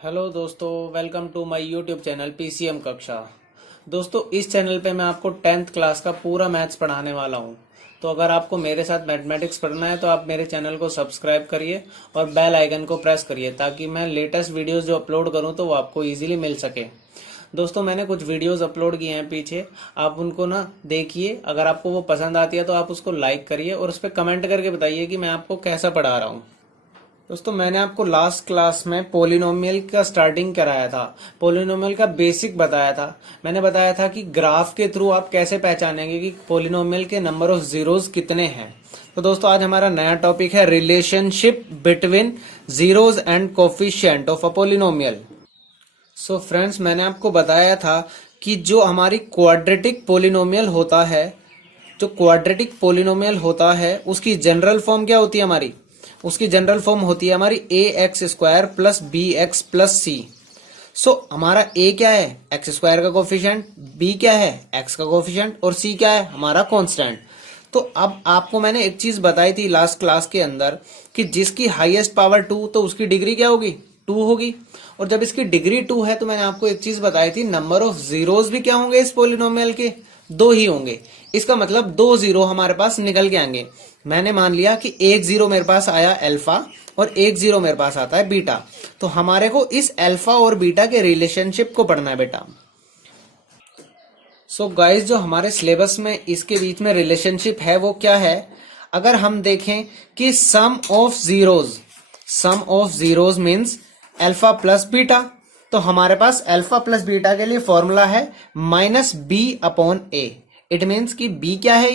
Hello दोस्तों, welcome to my YouTube channel PCM कक्षा। दोस्तों, इस चैनल पे मैं आपको 10th क्लास का पूरा मैथ्स पढ़ाने वाला हूँ। तो अगर आपको मेरे साथ मैथमेटिक्स पढ़ना है तो आप मेरे चैनल को सब्सक्राइब करिए और बेल आइकन को प्रेस करिए ताकि मैं लेटेस्ट वीडियोस जो अपलोड करूँ तो वो आपको इजीली मिल सके। दोस्तों, मैंने कुछ वीडियोस अपलोड किए हैं पीछे, आप उनको ना देखिए। अगर आपको वो पसंद आती है तो आप उसको लाइक करिए और उस पर कमेंट करके बताइए कि मैं आपको कैसा पढ़ा रहा हूँ। दोस्तों, मैंने आपको लास्ट क्लास में पोलिनोमियल का स्टार्टिंग कराया था, पोलिनोमियल का बेसिक बताया था। मैंने बताया था कि ग्राफ के थ्रू आप कैसे पहचानेंगे कि पोलिनोमियल के नंबर ऑफ जीरोज कितने हैं। तो दोस्तों, आज हमारा नया टॉपिक है relationship between zeros and coefficient of a polynomial. So friends, मैंने आपको बताया था कि जो हमारी क्वाड्रेटिक पोलिनोमियल होता है, जो क्वाड्रेटिक पोलिनोमियल होता है उसकी जनरल फॉर्म क्या होती है हमारी? उसकी जनरल फॉर्म होती है हमारी A x square plus B x plus C. So हमारा ए क्या है? एक्स स्क्वायर का कोफिशिएंट। बी क्या है? एक्स का कोफिशिएंट। और सी क्या है? हमारा कांस्टेंट। तो अब आपको मैंने एक चीज बताई थी लास्ट क्लास के अंदर कि जिसकी हाईएस्ट पावर 2 तो उसकी डिग्री क्या होगी? 2 होगी। और जब इसकी डिग्री 2 है तो मैंने आपको एक चीज बताई थी, नंबर ऑफ जीरोज भी क्या होंगे इस पोलिनोमियल के? 2 ही होंगे। इसका मतलब 2 जीरो हमारे पास निकल के आएंगे। मैंने मान लिया कि एक जीरो मेरे पास आया अल्फा और एक जीरो मेरे पास आता है बीटा। तो हमारे को इस अल्फा और बीटा के रिलेशनशिप को पढ़ना है बेटा। सो गाइस, जो हमारे सिलेबस में इसके बीच में रिलेशनशिप है वो क्या है? अगर हम देखें कि sum of zeros means alpha plus beta, तो हमारे पास अल्फा प्लस बीटा के लिए फॉर्मूला है minus B upon A. It means कि बी क्या है?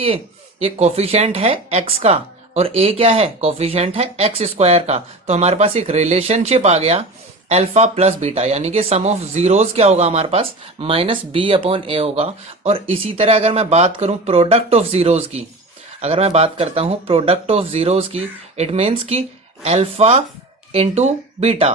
ये कोफिशिएंट है एक्स का और ए क्या है? कोफिशिएंट है एक्स स्क्वायर का। तो हमारे पास एक रिलेशनशिप आ गया अल्फा प्लस बीटा, यानी कि सम ऑफ जीरोज क्या होगा हमारे पास? माइनस बी अपॉन ए होगा। और इसी तरह अगर मैं बात करूं प्रोडक्ट ऑफ जीरोज की, अगर मैं बात करता हूं प्रोडक्ट ऑफ जीरोज की, इट मीन्स कि अल्फा इंटू बीटा।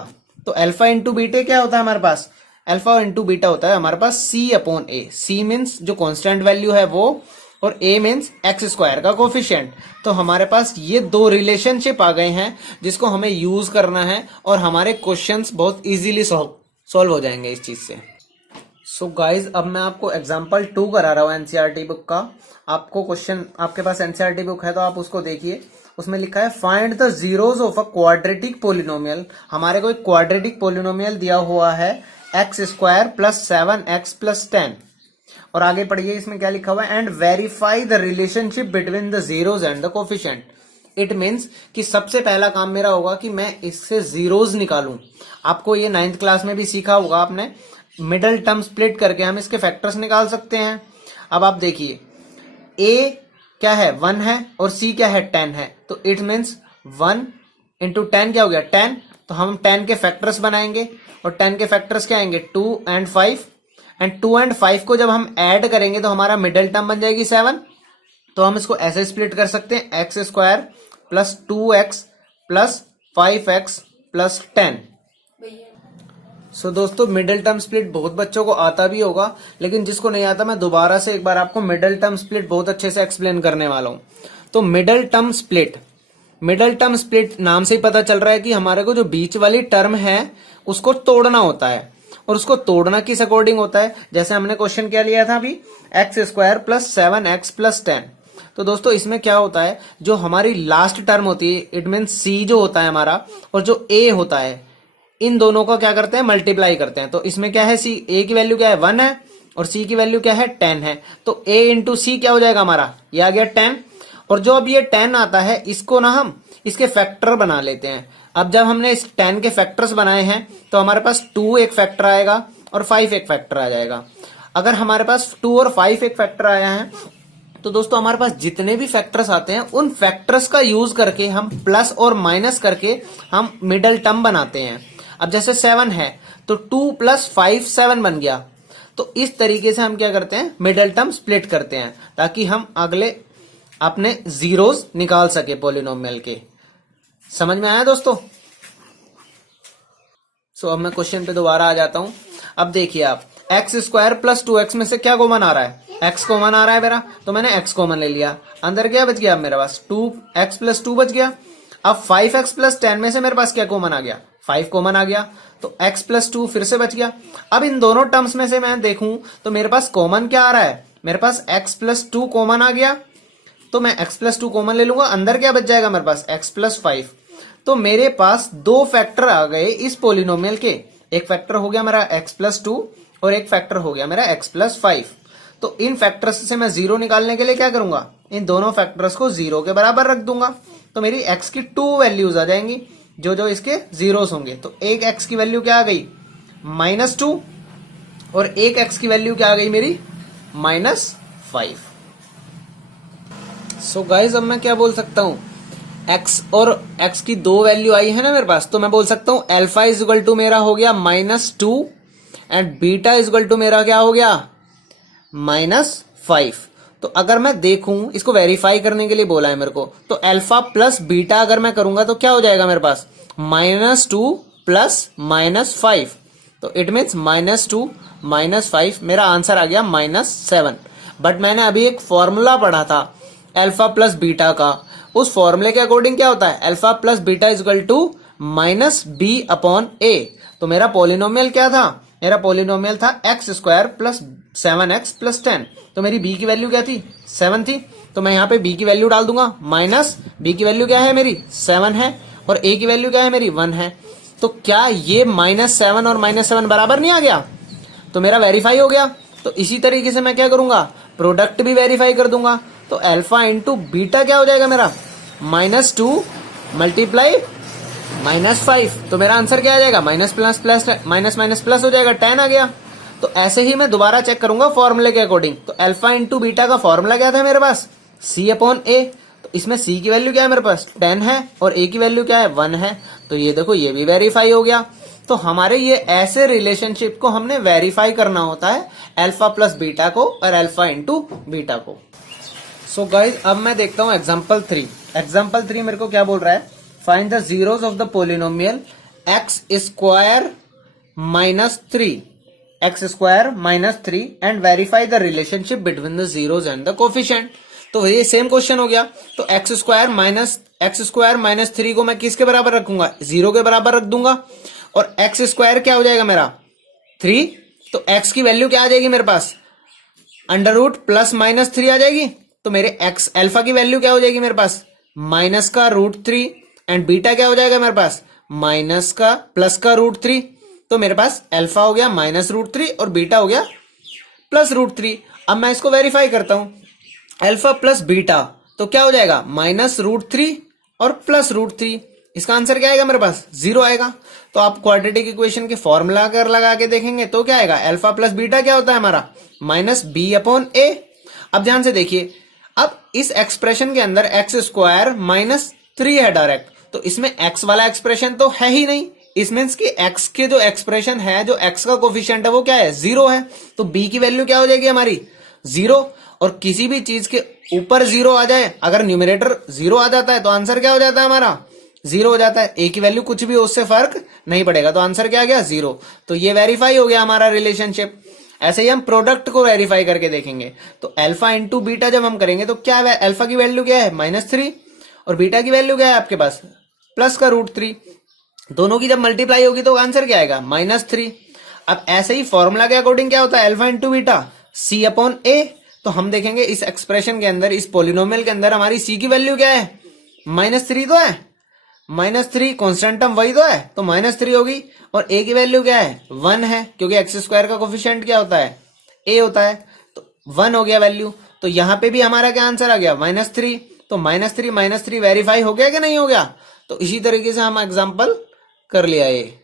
तो अल्फा इंटू बीटा क्या होता है हमारे पास? अल्फा इंटू बीटा होता है हमारे पास सी अपॉन ए। सी मीन्स जो कांस्टेंट वैल्यू है वो, और ए मीन्स एक्स स्क्वायर का कोफिशिएंट। तो हमारे पास ये दो रिलेशनशिप आ गए हैं जिसको हमें यूज करना है और हमारे क्वेश्चंस बहुत इजीली सॉल्व हो जाएंगे इस चीज से। सो गाइज, अब मैं आपको एग्जांपल 2 करा रहा हूँ एनसीईआरटी बुक का। आपको क्वेश्चन, आपके पास एनसीईआरटी बुक है तो आप उसको देखिए। उसमें लिखा है find the zeros of a quadratic polynomial. हमारे को एक क्वाड्रेटिक पोलिनोमियल दिया हुआ है x square plus 7x plus 10। और आगे पढ़िए, इसमें क्या लिखा हुआ है? And verify the relationship between the zeros and the coefficient. It means कि सबसे पहला काम मेरा होगा कि मैं इससे जीरोज निकालूं। आपको ये 9th क्लास में भी सीखा होगा आपने, मिडल टर्म स्प्लिट करके हम इसके फैक्टर्स निकाल सकते हैं। अब आप देखिए, ए क्या है? 1 है और सी क्या है? 10 है। तो इट मीन्स 1 इंटू 10 क्या हो गया? 10। तो हम 10 के फैक्टर्स बनाएंगे और 10 के फैक्टर्स क्या आएंगे? 2 एंड 5। एंड 2 एंड 5 को जब हम ऐड करेंगे तो हमारा मिडिल टर्म बन जाएगी 7। तो हम इसको ऐसे स्प्लिट कर सकते हैं, x square plus 2x plus 5x plus 10। सो दोस्तों, मिडिल टर्म स्प्लिट बहुत बच्चों को आता भी होगा, लेकिन जिसको नहीं आता मैं दोबारा से एक बार आपको मिडिल टर्म स्प्लिट बहुत अच्छे से एक्सप्लेन करने वाला हूं। तो मिडिल टर्म स्प्लिट नाम से ही पता चल रहा है कि हमारे को जो बीच वाली टर्म है उसको तोड़ना होता है। और उसको तोड़ना किस अकॉर्डिंग होता है? जैसे हमने क्वेश्चन क्या लिया था अभी, x square plus 7x plus 10। तो दोस्तों, इसमें क्या होता है, जो हमारी लास्ट टर्म होती है, इट मीन सी जो होता है हमारा और जो ए होता है, इन दोनों का क्या करते हैं? मल्टीप्लाई करते हैं। तो इसमें क्या है? सी, ए की वैल्यू क्या है? 1 है और सी की वैल्यू क्या है? 10 है। तो ए इंटू सी क्या हो जाएगा हमारा? ये आ गया 10। और जो अब ये 10 आता है इसको ना हम इसके फैक्टर बना लेते हैं। अब जब हमने इस 10 के फैक्टर्स बनाए हैं तो हमारे पास 2 एक फैक्टर आएगा और 5 एक फैक्टर आ जाएगा। अगर हमारे पास 2 और 5 एक फैक्टर आया है तो दोस्तों हमारे पास जितने भी फैक्टर्स आते हैं उन फैक्टर्स का यूज करके हम प्लस और माइनस करके हम मिडल टर्म बनाते हैं। अब जैसे 7 है तो 2 प्लस 5 7 बन गया। तो इस तरीके से हम क्या करते हैं? मिडल टर्म स्प्लिट करते हैं ताकि हम अगले अपने जीरोस निकाल सके पोलिनोमियल के। समझ में आया दोस्तों? सो अब मैं क्वेश्चन पे दोबारा आ जाता हूं। अब देखिए आप, एक्स स्क्वायर प्लस 2x में से क्या कॉमन आ रहा है? x कॉमन आ रहा है मेरा, तो मैंने x कॉमन ले लिया। अंदर क्या बच गया मेरे पास? 2x प्लस 2 बच गया। अब 5x प्लस 10 में से मेरे पास क्या कॉमन आ गया? 5 कॉमन आ गया, तो x प्लस 2 फिर से बच गया। अब इन दोनों टर्म्स में से मैं देखूं तो मेरे पास कॉमन क्या आ रहा है, मेरे पास x प्लस 2 कॉमन आ गया, तो मैं x प्लस 2 कॉमन ले लूंगा, अंदर क्या बच जाएगा मेरे पास x प्लस 5। तो मेरे पास दो फैक्टर आ गए इस पोलिनोमियल के, एक फैक्टर हो गया मेरा x प्लस 2 और एक फैक्टर हो गया मेरा x प्लस 5। तो इन फैक्टर्स से मैं जीरो निकालने के लिए क्या करूंगा, इन दोनों फैक्टर्स को जीरो के बराबर रख दूंगा, तो मेरी x की 2 वैल्यूज आ जाएंगी जो जो इसके जीरोस होंगे। तो एक x की वैल्यू क्या आ गई -2 और एक x की वैल्यू क्या आ गई मेरी -5। सो गाइज अब मैं क्या बोल सकता हूं, x और x की दो वैल्यू आई है ना मेरे पास, तो मैं बोल सकता हूं अल्फा इज इक्वल टू मेरा हो गया -2 and beta is equal to मेरा क्या हो गया -5। तो अगर मैं देखूं, इसको वेरीफाई करने के लिए बोला है मेरे को, तो अल्फा प्लस बीटा अगर मैं करूंगा तो क्या हो जाएगा मेरे पास -2 प्लस -5, तो इट मीन्स -2 -5, मेरा आंसर आ गया -7। बट मैंने अभी एक फॉर्मूला पढ़ा था अल्फा प्लस बीटा का, उस फॉर्मूले के अकॉर्डिंग क्या होता है, alpha plus beta is equal to -b/a। तो मेरा पोलिनोमियल क्या था, मेरा पोलिनोमियल था x² प्लस 7x प्लस 10। तो मेरी b की वैल्यू क्या थी 7 थी, तो मैं यहाँ पे b की वैल्यू डाल दूंगा, माइनस b की वैल्यू क्या है मेरी 7 है और a की वैल्यू क्या है मेरी 1 है। तो क्या ये -7 और -7 बराबर नहीं आ गया, तो मेरा वेरीफाई हो गया। तो इसी तरीके से मैं क्या करूंगा, प्रोडक्ट भी वेरीफाई कर दूंगा। तो अल्फा इंटू बीटा क्या हो जाएगा मेरा -2 मल्टीप्लाई -5, तो मेरा आंसर क्या आ जाएगा माइनस प्लस हो जाएगा, 10 आ गया। तो ऐसे ही मैं दोबारा चेक करूंगा फॉर्मूले के अकॉर्डिंग। तो अल्फा इंटू बीटा का फॉर्मूला क्या था मेरे पास c/a, तो इसमें c की वैल्यू क्या है मेरे पास 10 है और a की वैल्यू क्या है 1 है। तो ये देखो ये भी वेरीफाई हो गया। तो हमारे ये ऐसे रिलेशनशिप को हमने वेरीफाई करना होता है, अल्फा प्लस बीटा को और अल्फा इंटू बीटा को। सो गाइज अब मैं देखता हूं एग्जाम्पल 3। एग्जाम्पल 3 मेरे को क्या बोल रहा है, find the zeros of the polynomial x² -3 and verify the relationship between the zeros and the coefficient. तो ये सेम क्वेश्चन हो गया। तो x² - 3 को मैं किसके बराबर रखूंगा, 0 के बराबर रख दूंगा, और x² क्या हो जाएगा मेरा 3, तो x की वैल्यू क्या आ जाएगी मेरे पास √ प्लस -3 आ जाएगी। तो मेरे x अल्फा की वैल्यू क्या हो जाएगी मेरे पास -√3 एंड बीटा क्या हो जाएगा मेरे पास +√3। तो मेरे पास अल्फा हो गया -√3 और बीटा हो गया +√3। अब मैं इसको वेरीफाई करता हूं, अल्फा प्लस बीटा तो क्या हो जाएगा -√3 और +√3। इसका आंसर क्या आएगा मेरे पास 0 आएगा। तो आप क्वाड्रेटिक इक्वेशन के फॉर्मूला अगर लगा के देखेंगे तो क्या आएगा, अल्फा प्लस बीटा क्या होता है हमारा -b/a। अब ध्यान से देखिए, अब इस एक्सप्रेशन के अंदर x² -3 है डायरेक्ट, तो इसमें x वाला एक्सप्रेशन तो है ही नहीं। इस मीन्स कि x के जो एक्सप्रेशन है, जो x का कोफिशिएंट है वो क्या है 0 है। तो b की वैल्यू क्या हो जाएगी हमारी 0। और किसी भी चीज के ऊपर 0 आ जाए, अगर न्यूमरेटर 0 आ जाता है तो आंसर क्या हो जाता है हमारा 0 हो जाता है। a की वैल्यू कुछ भी उससे फर्क नहीं पड़ेगा, तो आंसर क्या आ गया 0। तो ये वेरीफाई हो गया हमारा रिलेशनशिप। ऐसे ही हम प्रोडक्ट को वेरीफाई करके देखेंगे। तो अल्फा इंटू बीटा जब हम करेंगे तो क्या है, अल्फा की वैल्यू क्या है -3 और बीटा की वैल्यू क्या है आपके पास +√3। दोनों की जब मल्टीप्लाई होगी तो आंसर क्या आएगा -3। अब ऐसे ही फॉर्मूला के अकॉर्डिंग क्या होता है, अल्फा इंटू बीटा c/a। तो हम देखेंगे इस एक्सप्रेशन के अंदर, इस पोलिनोमियल के अंदर हमारी c की वैल्यू क्या है -3 तो है, -3 कॉन्स्टेंट टर्म वही तो है, तो -3 होगी। और a की वैल्यू क्या है 1 है, क्योंकि x² का कोफिशिएंट क्या होता है a होता है, तो 1 हो गया वैल्यू। तो यहां पे भी हमारा क्या आंसर आ गया -3। तो -3 वेरीफाई हो गया कि नहीं हो गया। तो इसी तरीके से हम एग्जाम्पल कर लिया ये।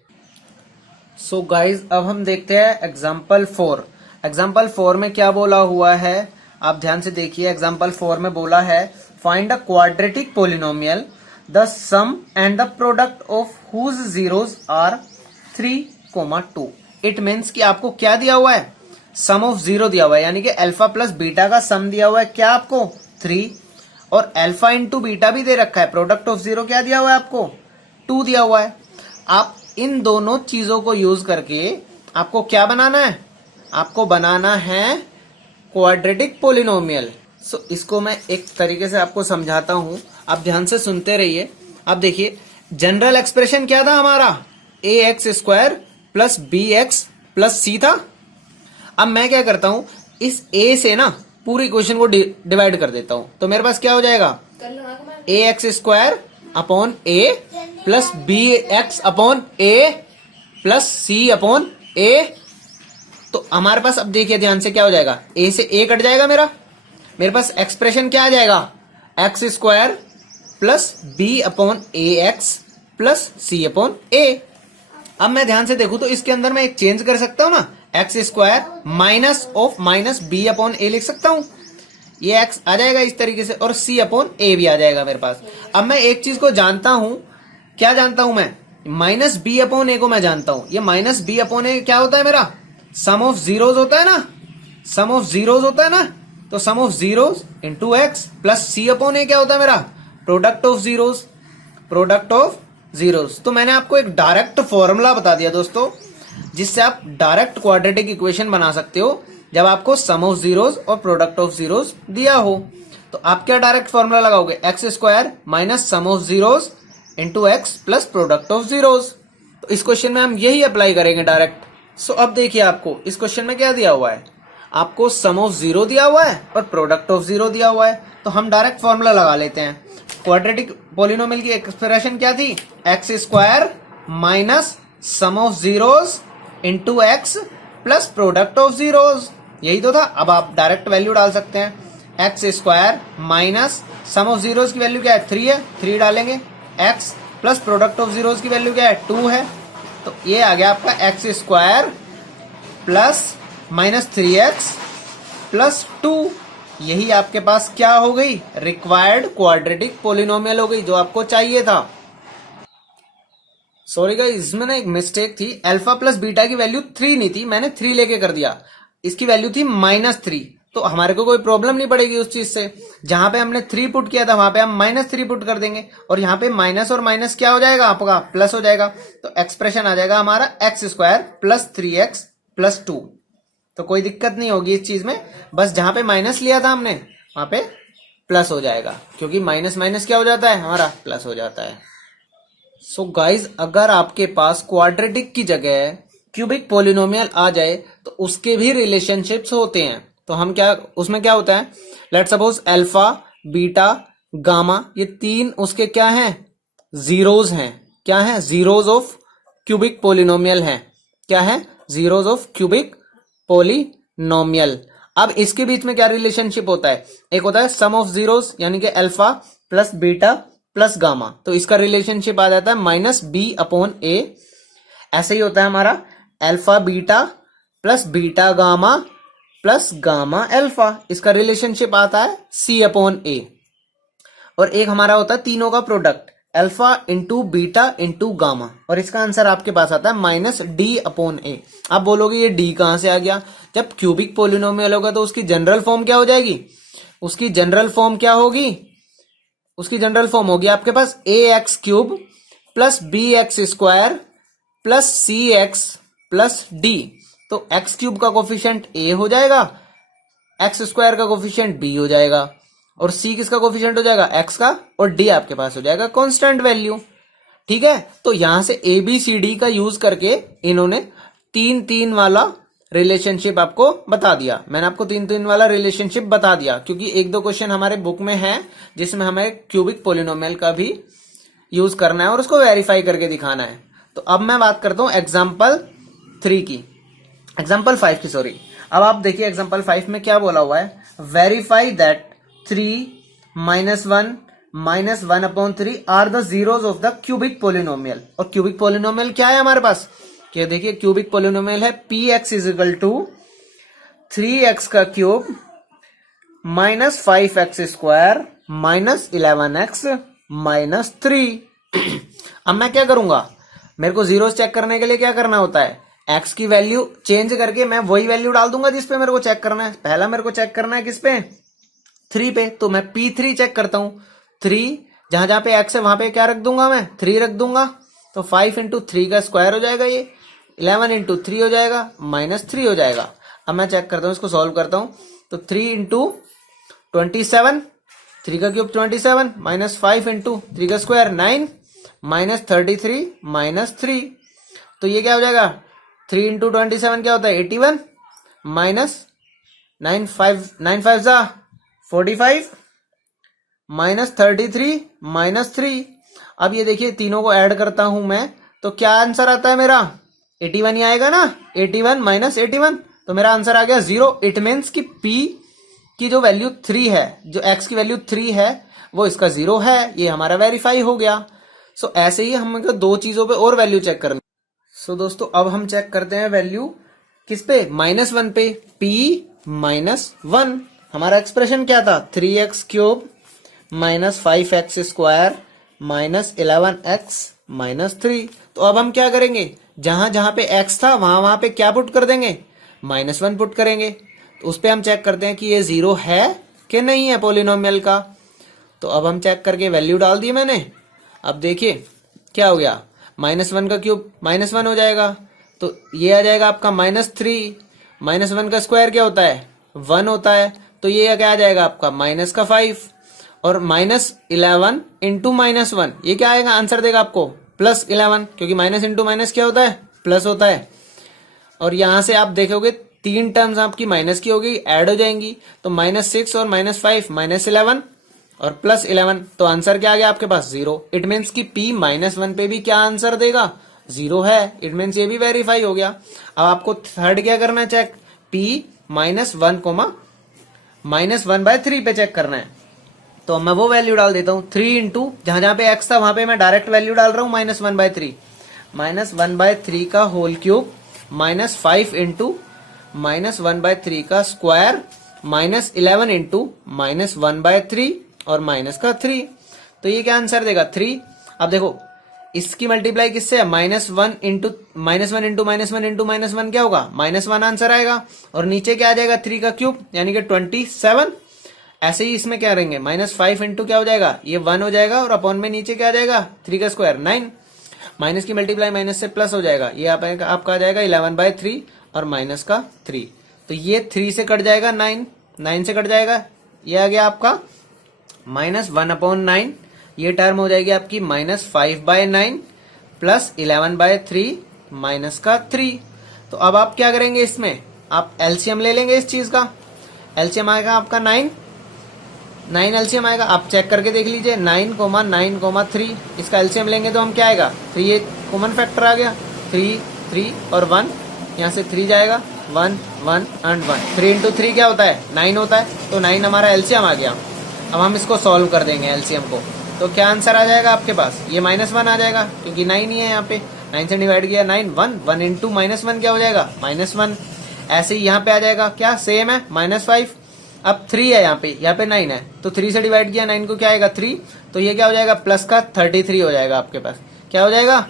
सो गाइज अब हम देखते हैं एग्जाम्पल 4। एग्जाम्पल 4 में क्या बोला हुआ है, आप ध्यान से देखिए। एग्जाम्पल 4 में बोला है find a quadratic polynomial the sum and the product of whose zeros are 3, 2। It means कि आपको क्या दिया हुआ है, सम ऑफ 0 दिया हुआ है, यानी कि अल्फा प्लस बीटा का सम दिया हुआ है क्या आपको 3, और अल्फा इंटू बीटा भी दे रखा है। प्रोडक्ट ऑफ 0 क्या दिया हुआ है आपको 2 दिया हुआ है। आप इन दोनों चीजों को यूज करके आपको क्या बनाना है, आपको बनाना है क्वाड्रेटिक पोलिनोमियल। सो इसको मैं एक तरीके से आपको समझाता हूं, आप ध्यान से सुनते रहिए। अब देखिए जनरल एक्सप्रेशन क्या था हमारा A x square plus B x plus C था। अब मैं क्या करता हूं, इस ए से ना पूरी क्वेश्चन को डिवाइड कर देता हूं, तो मेरे पास क्या हो जाएगा, ए एक्स स्क्वायर अपॉन ए प्लस बी एक्स अपॉन ए प्लस सी अपॉन ए। तो हमारे पास अब देखिए ध्यान से क्या हो जाएगा, ए से ए कट जाएगा मेरे पास एक्सप्रेशन क्या आ जाएगा, x square plus B upon A x plus C upon A. अब मैं ध्यान से देखूं तो इसके अंदर मैं एक चेंज कर सकता हूं ना, x square minus of minus B upon A लिख सकता हूं, ये एक्स आ जाएगा इस तरीके से और सी अपॉन ए भी आ जाएगा मेरे पास। अब मैं एक चीज को जानता हूं, क्या जानता हूं मैं, माइनस बी अपॉन ए को मैं जानता हूं। ये माइनस बी अपॉन ए क्या होता है मेरा, सम ऑफ जीरोज होता है ना, सम ऑफ जीरोज होता है ना, तो sum of zeros into x plus C upon A क्या होता है मेरा, product of zeros, product of zeros. तो मैंने आपको एक डायरेक्ट फॉर्मूला बता दिया दोस्तों, जिससे आप डायरेक्ट क्वाड्रेटिक इक्वेशन बना सकते हो जब आपको सम ऑफ जीरोज और प्रोडक्ट ऑफ जीरोज दिया हो। तो आप क्या डायरेक्ट फॉर्मूला लगाओगे, x square minus sum of zeros into x plus product of zeros. तो इस क्वेश्चन में हम यही अप्लाई करेंगे डायरेक्ट। सो अब देखिए आपको इस क्वेश्चन में क्या दिया हुआ है, आपको सम ऑफ जीरो दिया हुआ है और प्रोडक्ट ऑफ जीरो दिया हुआ है। तो हम डायरेक्ट फॉर्मूला लगा लेते हैं। क्वाड्रेटिक पॉलिनोमियल की एक्सप्रेशन क्या थी, x square minus sum of zeros into x plus product of zeros, यही तो था। अब आप डायरेक्ट वैल्यू डाल सकते हैं, x square minus sum of zeros की वैल्यू क्या है, 3 है, 3 डालेंगे, x plus product of zeros की वैल्यू क्या है, 2 है। तो ये आ गया आपका x square plus minus 3x plus 2, यही आपके पास क्या हो गई, रिक्वायर्ड क्वाड्रेटिक पॉलिनोमियल हो गई जो आपको चाहिए था। सॉरी गाइस, इसमें ना एक मिस्टेक थी, अल्फा प्लस बीटा की वैल्यू 3 नहीं थी, मैंने 3 लेके कर दिया, इसकी वैल्यू थी -3। तो हमारे को कोई प्रॉब्लम नहीं पड़ेगी उस चीज से, जहां पे हमने 3 पुट किया था वहां पे हम -3 पुट कर देंगे, और यहाँ पे माइनस और माइनस क्या हो जाएगा आपका, प्लस हो जाएगा। तो एक्सप्रेशन आ जाएगा हमारा x square plus 3x plus 2। तो कोई दिक्कत नहीं होगी इस चीज में, बस जहां पे माइनस लिया था हमने वहां पे प्लस हो जाएगा, क्योंकि माइनस माइनस क्या हो जाता है हमारा, प्लस हो जाता है। सो गाइज, अगर आपके पास क्वाड्रेटिक की जगह क्यूबिक पॉलिनोमियल आ जाए तो उसके भी रिलेशनशिप्स होते हैं। तो हम क्या, उसमें क्या होता है, let's suppose alpha beta gamma, ये 3 उसके क्या हैं, जीरोज हैं। क्या है, जीरोज ऑफ क्यूबिक पॉलिनोमियल हैं। क्या है, जीरोज ऑफ क्यूबिक पॉलिनोमियल। अब इसके बीच में क्या रिलेशनशिप होता है, एक होता है सम ऑफ जीरोस यानी कि alpha plus beta plus gamma, तो इसका रिलेशनशिप आ जाता है माइनस बी अपॉन ए। ऐसे ही होता है हमारा alpha beta plus beta gamma plus gamma alpha, इसका रिलेशनशिप आता है सी अपॉन ए। और एक हमारा होता है तीनों का product, alpha into beta into gamma, और इसका आंसर आपके पास आता है माइनस डी अपॉन ए। आप बोलोगे ये डी कहां से आ गया, जब क्यूबिक पॉलिनोमियल होगा तो उसकी जनरल फॉर्म क्या हो जाएगी, उसकी जनरल फॉर्म क्या होगी, उसकी जनरल फॉर्म होगी आपके पास A x cube plus B x square plus C x plus D. तो एक्स क्यूब का कोफिशिएंट ए हो जाएगा, एक्स स्क्वायर का कोफिशिएंट बी हो जाएगा, और सी किसका कोफिशिएंट हो जाएगा, एक्स का, और डी आपके पास हो जाएगा कांस्टेंट वैल्यू। ठीक है, तो यहां से ए बी सी डी का यूज करके इन्होंने 3-3 वाला रिलेशनशिप आपको बता दिया। मैंने आपको 3-3 वाला रिलेशनशिप बता दिया, क्योंकि 1-2 क्वेश्चन हमारे बुक में है जिसमें हमें क्यूबिक पॉलिनोमियल का भी यूज करना है और उसको वेरीफाई करके दिखाना है। तो अब मैं बात करता हूं एग्जाम्पल 3 की, एग्जाम्पल 5 की, सॉरी। अब आप देखिए एग्जाम्पल 5 में क्या बोला हुआ है, verify that 3 -1 -1/3 are the zeros of the cubic polynomial. और क्यूबिक पॉलिनोमियल क्या है हमारे पास, क्या देखिए क्यूबिक पॉलिनोमियल है px इजिकल टू 3x का cube minus 5x square minus 11x minus 3। अब मैं क्या करूंगा, मेरे को जीरोस चेक करने के लिए क्या करना होता है, x की वैल्यू चेंज करके मैं वही वैल्यू डाल दूंगा जिस पे मेरे को चेक करना है। पहला मेरे को चेक करना है किस पे, 3 पे, तो मैं P3 चेक करता हूं। 3 जहां जहां पे x है वहां पे क्या रख दूंगा, मैं 3 रख दूंगा। तो 5 इंटू 3 का स्क्वायर हो जाएगा, ये 11 इंटू 3 हो जाएगा, -3 हो जाएगा। अब मैं चेक करता हूं, इसको सॉल्व करता हूं, तो 3 इंटू 27, 3 का क्यूब 27, -5 इंटू 3 का स्क्वायर 9, -33 -3। तो ये क्या हो जाएगा 3 इंटू 27 क्या होता है 81 माइनस 9 5 जा 45 माइनस 33 माइनस 3। अब ये देखिए तीनों को ऐड करता हूं मैं तो क्या आंसर आता है मेरा 81 ही आएगा ना 81 माइनस 81 तो मेरा आंसर आ गया 0। इट मीन्स कि P की जो वैल्यू 3 है जो X की वैल्यू 3 है वो इसका 0 है। ये हमारा वेरीफाई हो गया। सो ऐसे ही हमको दो चीजों पे और वैल्यू चेक करनी। सो दोस्तों अब हम चेक करते हैं वैल्यू किस पे -1 पे P -1 हमारा एक्सप्रेशन क्या था 3x cube minus 5x square minus 11x minus 3। तो अब हम क्या करेंगे जहां जहां पे x था वहां वहां पे क्या पुट कर देंगे -1 पुट करेंगे। तो उस पे हम चेक करते हैं कि ये 0 है कि नहीं है पोलिनोमियल का। तो अब हम चेक करके वैल्यू डाल दी मैंने। अब देखिए क्या हो गया -1 का क्यूब -1 हो जाएगा तो ये आ जाएगा आपका -3 -1 का स्क्वायर क्या होता है 1 होता है तो ये क्या आ जाएगा आपका -5 और -11 इंटू -1 ये क्या आएगा आंसर देगा आपको +11 क्योंकि माइनस इंटू माइनस क्या होता है प्लस होता है। और यहां से आप देखोगे तीन टर्म्स आपकी माइनस की होगी ऐड हो जाएंगी तो -6 और -5 -11 और +11 तो आंसर क्या आ गया आपके पास 0। इट मीन्स कि P -1 पे भी क्या आंसर देगा 0 है। इट मीन्स ये भी वेरीफाई हो गया। अब आपको थर्ड क्या करना है चेक P -1 -1/3 पे चेक करना है। तो मैं वो वैल्यू डाल देता हूं 3 इंटू जहां जहां पे x था वहां पे मैं डायरेक्ट वैल्यू डाल रहा हूं -1/3 -1/3 का होल क्यूब -5 इंटू -1/3 का स्क्वायर -11 इंटू -1/3 और माइनस का 3। तो ये क्या आंसर देगा 3। अब देखो इसकी मल्टीप्लाई किससे है -1 इंटू -1 इंटू -1 इंटू -1 क्या होगा -1 आंसर आएगा और नीचे क्या आ जाएगा 3 का क्यूब यानी कि 27। ऐसे ही इसमें क्या करेंगे -5 इंटू क्या हो जाएगा ये 1 हो जाएगा और अपॉन में नीचे क्या आ जाएगा 3 का स्क्वायर 9 माइनस की मल्टीप्लाई माइनस से प्लस हो जाएगा ये आपका आ जाएगा 11/3 और माइनस का 3। तो ये 3 से कट जाएगा 9 से कट जाएगा ये आ गया आपका -1/9 ये टर्म हो जाएगी आपकी -5/9 प्लस 11/3 माइनस का 3। तो अब आप क्या करेंगे इसमें आप एलसीएम ले लेंगे इस चीज का। एलसीएम आएगा आपका 9 एलसीएम आएगा आप चेक करके देख लीजिए 9,9,3 इसका एलसीएम लेंगे तो हम क्या आएगा 3 एक कॉमन फैक्टर आ गया 3 और 1 यहाँ से 3 जाएगा 1 1 एंड 1 3 इंटू 3 क्या होता है 9 होता है तो 9 हमारा एलसीएम आ गया। अब हम इसको सॉल्व कर देंगे एलसीएम को तो क्या आंसर आ जाएगा आपके पास ये -1 आ जाएगा क्योंकि 9 ही है यहाँ पे 9 से डिवाइड किया 9 1 इंटू -1 क्या हो जाएगा -1। ऐसे ही यहाँ पे आ जाएगा क्या सेम है -5 अब 3 है यहाँ पे 9 है तो 3 से डिवाइड किया 9 को क्या आएगा 3 तो ये क्या हो जाएगा प्लस का 33 हो जाएगा आपके पास क्या हो जाएगा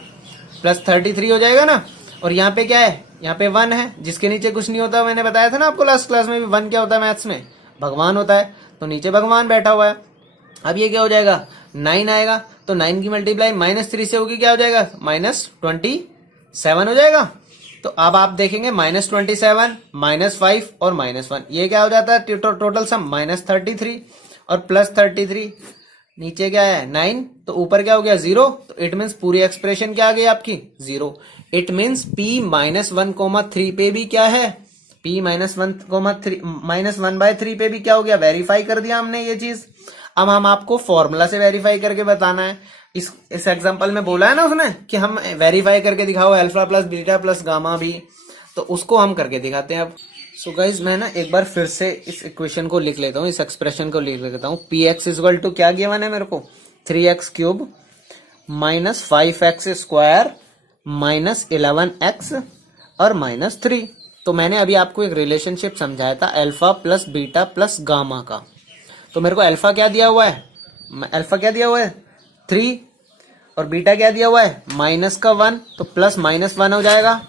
+33 हो जाएगा ना। और यहाँ पे क्या है यहाँ पे 1 है जिसके नीचे कुछ नहीं होता मैंने बताया था ना आपको लास्ट क्लास में भी 1 क्या होता है मैथ्स में भगवान होता है तो नीचे भगवान बैठा हुआ है। अब ये क्या हो जाएगा 9 आएगा तो 9 की मल्टीप्लाई -3 से होगी क्या हो जाएगा -27 हो जाएगा। तो अब आप देखेंगे -27 -5 और -1 ये क्या हो जाता है टोटल सम -33 और +33 नीचे क्या है 9 तो ऊपर क्या हो गया 0 तो इट मीन्स पूरी एक्सप्रेशन क्या आ गई आपकी 0। इट मीन्स P -1,3 पे भी क्या है P -1,3 पे भी क्या हो गया वेरीफाई कर दिया हमने ये चीज। अब हम आपको फॉर्मूला से वेरीफाई करके बताना है। इस एग्जांपल में बोला है ना उसने कि हम वेरीफाई करके दिखाओ alpha plus beta plus gamma भी तो उसको हम करके दिखाते हैं। अब सो गाइज मैं ना एक बार फिर से इस इक्वेशन को लिख लेता हूँ इस एक्सप्रेशन को लिख लेता हूँ px इक्वल टू क्या गिवन है मेरे को 3x cube -5x square -11x और -3। तो मैंने अभी आपको एक रिलेशनशिप समझाया था alpha plus beta plus gamma का। तो मेरे को अल्फा क्या दिया हुआ है 3 और बीटा क्या दिया हुआ है -1 तो +-1 हो जाएगा।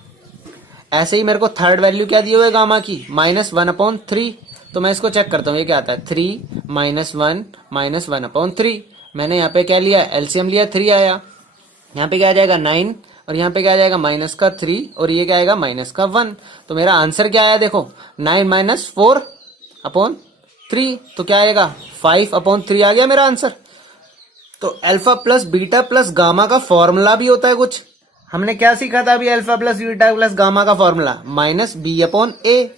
ऐसे ही मेरे को थर्ड वैल्यू क्या दी हुई है गामा की -1/3। तो मैं इसको चेक करता हूँ ये क्या आता है 3 -1 -1/3। मैंने यहाँ पे क्या लिया एलसीएम लिया 3 आया यहाँ पे क्या आ जाएगा 9 और यहाँ पे क्या आ जाएगा -3 और ये क्या आएगा -1। तो मेरा आंसर क्या आया देखो 9 - 4/3 तो क्या आएगा 5/3 आ गया मेरा आंसर। तो alpha plus beta plus gamma का फॉर्मूला भी होता है कुछ हमने क्या सीखा था अभी alpha plus beta plus gamma का formula minus B upon A.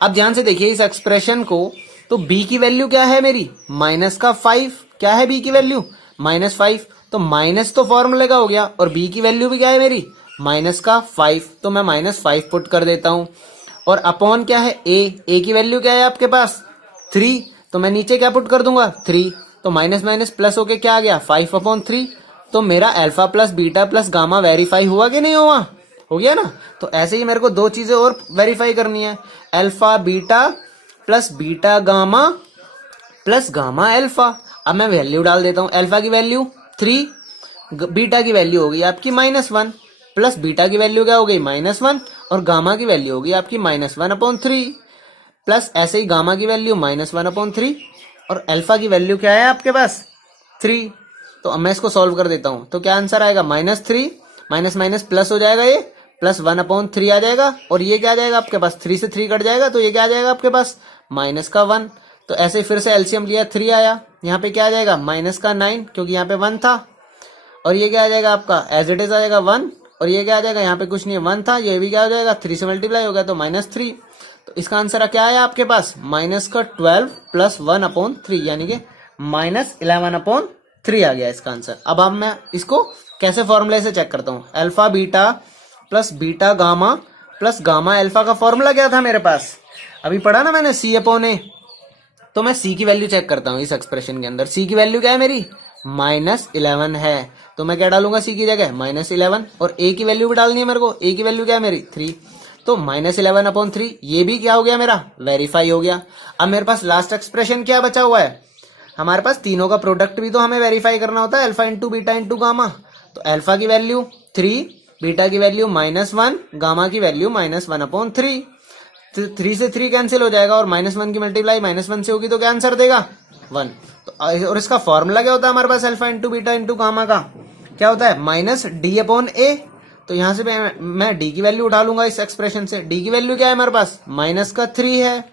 अब ध्यान से देखिए इस एक्सप्रेशन को, तो b की वैल्यू क्या है मेरी माइनस का 5, क्या है b की वैल्यू -5, तो माइनस तो फॉर्मूले का हो गया और b की वैल्यू भी क्या है मेरी माइनस का 5, तो मैं -5 पुट कर देता हूं। और अपॉन क्या है a की वैल्यू क्या है आपके पास 3, तो मैं नीचे क्या पुट कर दूंगा 3, तो माइनस माइनस प्लस होके क्या आ गया 5/3। तो मेरा alpha plus beta plus gamma verify हुआ कि नहीं हुआ, हो गया ना। तो ऐसे ही मेरे को दो चीजें और वेरीफाई करनी है, alpha beta plus beta gamma plus gamma alpha. अब मैं वैल्यू डाल देता हूं, अल्फा की वैल्यू 3, बीटा की वैल्यू हो गई आपकी -1, प्लस बीटा की वैल्यू क्या हो गई -1 और गामा की वैल्यू हो गई आपकी -1/3, प्लस ऐसे ही गामा की वैल्यू -1/3 और अल्फा की वैल्यू क्या है आपके पास 3। तो अब मैं इसको सॉल्व कर देता हूं, तो क्या आंसर आएगा -3, माइनस माइनस प्लस हो जाएगा, ये प्लस 1/3 आ जाएगा और ये क्या आ जाएगा आपके पास 3 से 3 कट जाएगा, तो ये क्या आ जाएगा आपके पास -1। तो ऐसे फिर से एलसीएम लिया 3 आया, यहाँ पे क्या आ जाएगा -9 क्योंकि यहाँ पे 1 था, और ये क्या आ जाएगा आपका एज इट इज आ जाएगा 1, और ये क्या आ जाएगा यहाँ पे कुछ नहीं है 1 था, ये भी क्या हो जाएगा 3 से मल्टीप्लाई हो गया तो -3। तो इसका आंसर क्या आया आपके पास -12 प्लस 1/3 यानी कि -11/3 आ गया इसका आंसर। अब मैं इसको कैसे फॉर्मूले से चेक करता हूँ, alpha beta plus beta gamma plus gamma alpha का फॉर्मूला क्या था मेरे पास, अभी पढ़ा ना मैंने C/A। तो मैं C की वैल्यू चेक करता हूँ इस एक्सप्रेशन के अंदर, C की वैल्यू क्या है मेरी -11 है, तो मैं क्या डालूंगा C की जगह -11, और A की वैल्यू भी डालनी है मेरे को, A की वैल्यू क्या है मेरी 3, तो -11/3, ये भी क्या हो गया मेरा वेरीफाई हो गया। अब मेरे पास लास्ट एक्सप्रेशन क्या बचा हुआ है, हमारे पास तीनों का प्रोडक्ट भी तो हमें वेरीफाई करना होता है, alpha into beta into gamma. तो अल्फा की वैल्यू 3, बीटा की वैल्यू -1, गामा की वैल्यू -1/3, 3 से 3 कैंसिल हो जाएगा और -1 की मल्टीप्लाई -1 से होगी तो क्या आंसर देगा 1। तो और इसका फॉर्मूला क्या होता है हमारे पास alpha into beta into gamma का, क्या होता है -D/A। तो यहां से मैं D की वैल्यू उठा लूंगा इस एक्सप्रेशन से, D की वैल्यू क्या है हमारे पास -3 है,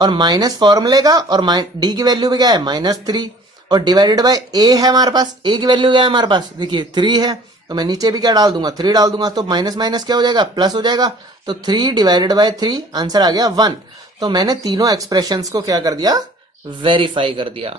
और माइनस फॉर्मूले का, और D की वैल्यू भी क्या है -3, और डिवाइडेड बाय A है हमारे पास, A की वैल्यू क्या है हमारे पास देखिए 3 है, तो मैं नीचे भी क्या डाल दूंगा 3 डाल दूंगा, तो माइनस माइनस क्या हो जाएगा प्लस हो जाएगा, तो 3 डिवाइडेड बाय 3 आंसर आ गया 1। तो मैंने तीनों एक्सप्रेशंस को क्या कर दिया वेरीफाई कर दिया।